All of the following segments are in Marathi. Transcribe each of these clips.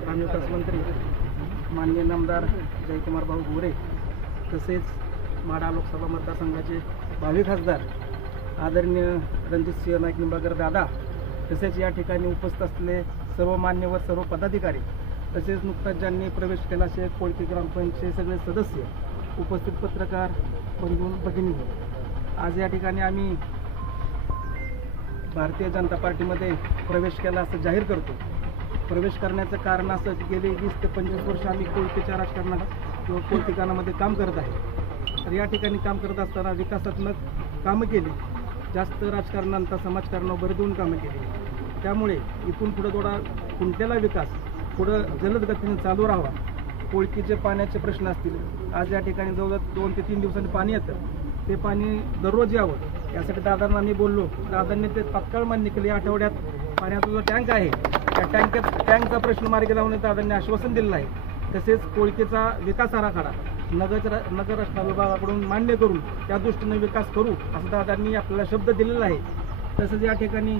ग्रामविकास मंत्री माननीय नामदार जयकुमार भाऊ गोरे तसेच माडा लोकसभा मतदारसंघाचे भावी खासदार आदरणीय रणजितसिंह नाईक निंबाळकर दादा तसेच या ठिकाणी उपस्थित असले सर्व मान्यवर सर्व पदाधिकारी तसेच नुकताच ज्यांनी प्रवेश केला असे कोळकी ग्रामपंचायत सगळे सदस्य उपस्थित पत्रकार बंधू भगिनी. आज या ठिकाणी आम्ही भारतीय जनता पार्टीमध्ये प्रवेश केला असं जाहीर करतो. प्रवेश करण्याचं कारण असं की गेले वीस ते पंचवीस वर्ष आम्ही कोळकीच्या राजकारणात किंवा कोळकीकानामध्ये काम करत आहे. तर या ठिकाणी काम करत असताना विकासात्मक कामं केली. जास्त राजकारणांचा समाजकारणावर भर देऊन कामं केली. त्यामुळे इथून पुढं थोडा कुंठलेला विकास पुढं जलद गतीने चालू राहावा. कोळकीचे पाण्याचे प्रश्न असतील. आज या ठिकाणी जवळजवळ दोन ते तीन दिवसांनी पाणी येतं. ते पाणी दररोज यावं. यासाठी दादांना मी बोललो दादांनी ते तात्काळ मान्य केले. या आठवड्यात पाण्याचा जो टँक आहे त्या टँकचा प्रश्न मार्गी लावण्याचं दादांनी आश्वासन दिलेलं आहे. तसेच कोळकेचा विकास आराखडा नगर नगर रचना विभागाकडून मान्य करून त्या दृष्टीने विकास करू असं दादांनी आपल्याला शब्द दिलेला आहे. तसंच या ठिकाणी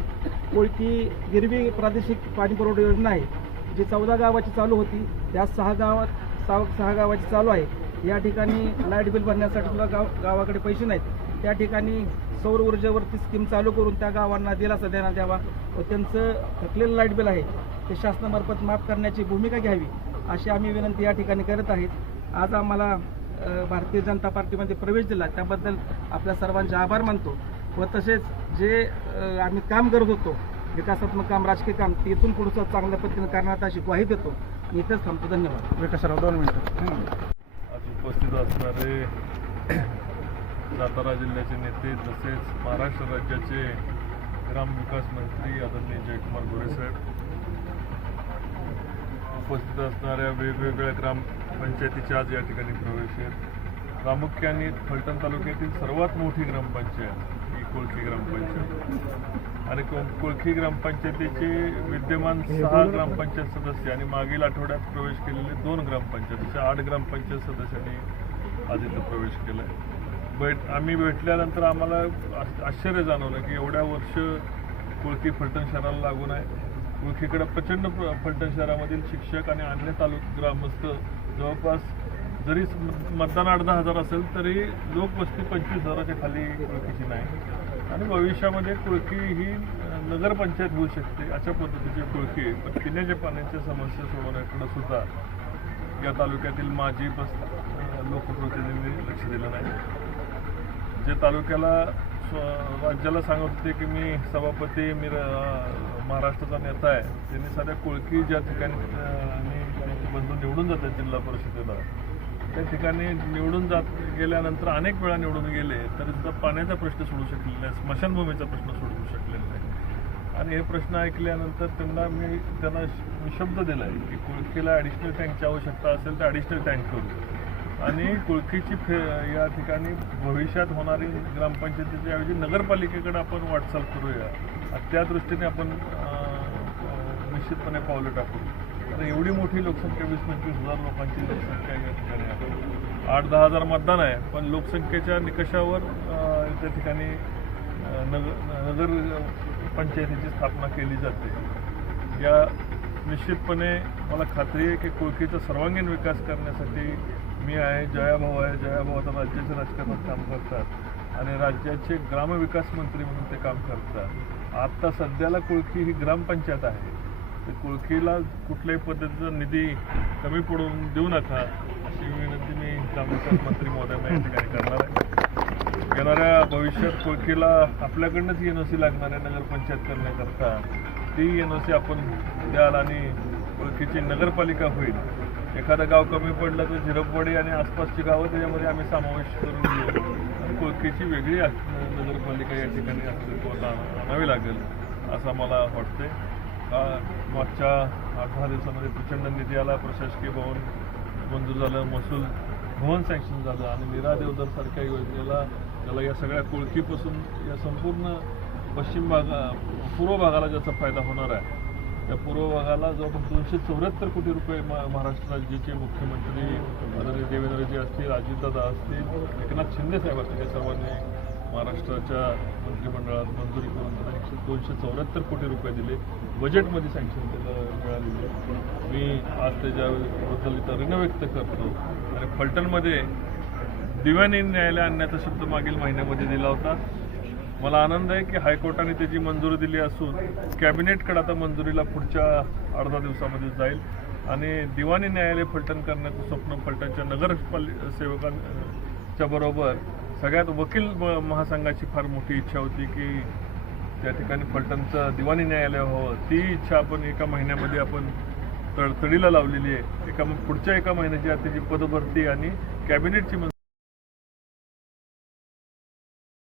कोळकी गिरवी प्रादेशिक पाणी पुरवठा योजना आहे जी चौदा गावाची चालू होती. त्या सहा गावात सहा सहा गावाची चालू आहे. या ठिकाणी लाइट बिल भरण्यासाठी सुद्धा गाव गावाकडे पैसे नाहीत. त्या ठिकाणी सौर ऊर्जेवरती स्कीम चालू करून त्या गावांना दिलासा देण्यात द्यावा व त्यांचं थकलेलं लाइट बिल आहे ते शासनामार्फत माफ करण्याची भूमिका घ्यावी अशी आम्ही विनंती या ठिकाणी करत आहेत. आज आम्हाला भारतीय जनता पार्टीमध्ये प्रवेश दिला. त्याबद्दल आपल्या सर्वांचे आभार मानतो. व तसेच जे आम्ही काम करत होतो विकासात्मक काम राजकीय काम ते इथून पुढचं चांगल्या पद्धतीने करण्यात अशी ग्वाही देतो. मी थांबतो. धन्यवाद. विकासराव दोन मिनटं. उपस्थित असणारे सातारा जिल्ह्याचे नेते तसेच महाराष्ट्र राज्याचे ग्रामविकास मंत्री आदरणीय जयकुमार गोरेसाहेब उपस्थित असणाऱ्या वेगवेगळ्या ग्रामपंचायतीचे आज या ठिकाणी प्रवेश आहेत. प्रामुख्याने फलटण तालुक्यातील सर्वात मोठी ग्रामपंचायत कोळकी ग्रामपंचायत. आणि को- कोळकी ग्रामपंचायतीचे विद्यमान सहा ग्रामपंचायत सदस्य आणि मागील आठवड्यात प्रवेश केलेले दोन ग्रामपंचायत अशा आठ ग्रामपंचायत सदस्यांनी आज इथं प्रवेश केलाय. बैठ आम्ही भेटल्यानंतर आम्हाला आश- आश्चर्य जाणवलं की एवढ्या वर्ष कुळकी फलटण शहराला लागून आहे. कुळकीकडे प्रचंड प्र- फलटण शहरामधील शिक्षक आणि अन्य तालुक ग्रामस्थ जवळपास जरी मतदान आठ दहा हजार असेल तरी लोकवस्ती पंचवीस हजाराच्या खाली कुळकीची नाही. आणि भविष्यामध्ये कुळकी ही नगरपंचायत होऊ शकते अशा पद्धतीची कुळकी पण पिण्याच्या पाण्याच्या समस्या सोडवण्याकडे सुद्धा या तालुक्यातील माजी बस लोकप्रतिनिधींनी लक्ष दिलं नाही. जे तालुक्याला स्व- राज्याला सांगत होते की मी सभापती मी महाराष्ट्राचा नेता आहे. त्यांनी साध्या कोळकी ज्या ठिकाणी बंधून निवडून जातात जिल्हा परिषदेला त्या ठिकाणी निवडून जात गेल्यानंतर अनेक वेळा निवडून गेले तरी सुद्धा पाण्याचा प्रश्न सोडू शकलेला नाही स्मशानभूमीचा प्रश्न सोडवू शकलेला नाही. आणि हे प्रश्न ऐकल्यानंतर त्यांना मी त्यांना शब्द दिला आहे की कुळकीला ॲडिशनल टँकची आवश्यकता असेल तर ॲडिशनल टँक करू. आणि कुळकीची फे या ठिकाणी भविष्यात होणारी ग्रामपंचायतीच्या ऐवजी नगरपालिकेकडे आपण वाटचाल करूया. त्या दृष्टीने आपण निश्चितपणे पावलं टाकू. आता एवढी मोठी लोकसंख्या वीस पंचवीस हजार लोकांची लोकसंख्या या ठिकाणी आहे. आठ दहा हजार मतदान आहे पण लोकसंख्येच्या निकषावर त्या ठिकाणी नगर नगर पंचायतीची स्थापना केली जाते. या निश्चितपणे मला खात्री आहे की कोळकीचा सर्वांगीण विकास करण्यासाठी मी आहे जयाभाऊ आहे. जयाभाऊ आता राज्याच्या राजकारणात काम करतात आणि राज्याचे ग्रामविकास मंत्री म्हणून ते काम करतात. आत्ता सध्याला कोळकी ही ग्रामपंचायत आहे. तर कुठल्याही पद्धतीचा निधी कमी पडून देऊ नका अशी विनंती मी ग्रामविकास मंत्री महोदयांना या ठिकाणी करणार आहे. येणाऱ्या भविष्यात कुळखीला आपल्याकडनंच एन ओ सी लागणार आहे नगरपंचायत करण्याकरता. ती एन ओ सी आपण द्याल आणि कुळखीची नगरपालिका होईल. एखादं गाव कमी पडलं तर झिरपवाडी आणि आसपासची गावं त्याच्यामध्ये आम्ही समावेश करून घेऊ आणि वेगळी नगरपालिका या ठिकाणी अस्तित्वात आणावी लागेल असं मला वाटतंय. मागच्या आठ दहा दिवसामध्ये प्रचंड निधी आला. प्रशासकीय भवन मंजूर झालं महसूल भवन सँक्शन झालं आणि मीरा देवदर सारख्या योजनेला त्याला या सगळ्या कोळकीपासून या संपूर्ण पश्चिम भागा पूर्व भागाला ज्याचा फायदा होणार आहे त्या पूर्व भागाला जवळपास दोनशे चौऱ्याहत्तर कोटी रुपये महाराष्ट्र राज्याचे मुख्यमंत्री आदरणीय देवेंद्रजी असतील अजितदादा असतील एकनाथ शिंदे साहेब असतील या सर्वांनी महाराष्ट्राच्या मंत्रिमंडळात मंजुरी करून दोनशे चौऱ्याहत्तर कोटी रुपये दिले. बजेटमध्ये सँक्शन त्याला मिळालेले. मी आज त्याच्याबद्दल इथं ऋण व्यक्त करतो. आणि फलटणमध्ये दिव्याने न्यायालय आणण्याचा शब्द मागील महिन्यामध्ये दिला होता. मला आनंद आहे की हायकोर्टाने त्याची मंजुरी दिली असून कॅबिनेटकडे आता मंजुरीला पुढच्या अर्धा दिवसामध्ये जाईल. आणि दिवाणी न्यायालय फलटण करण्याचं स्वप्न फलटणच्या नगरपाल सेवकांच्या बरोबर सगळ्यात वकील म- महासंघाची फार मोठी इच्छा होती की त्या ठिकाणी फलटणचं दिवाणी न्यायालय व्हावं ती इच्छा आपण एका महिन्यामध्ये आपण तडतडीला लावलेली आहे. एका पुढच्या एका महिन्याची आता त्याची पदभरती आणि कॅबिनेटची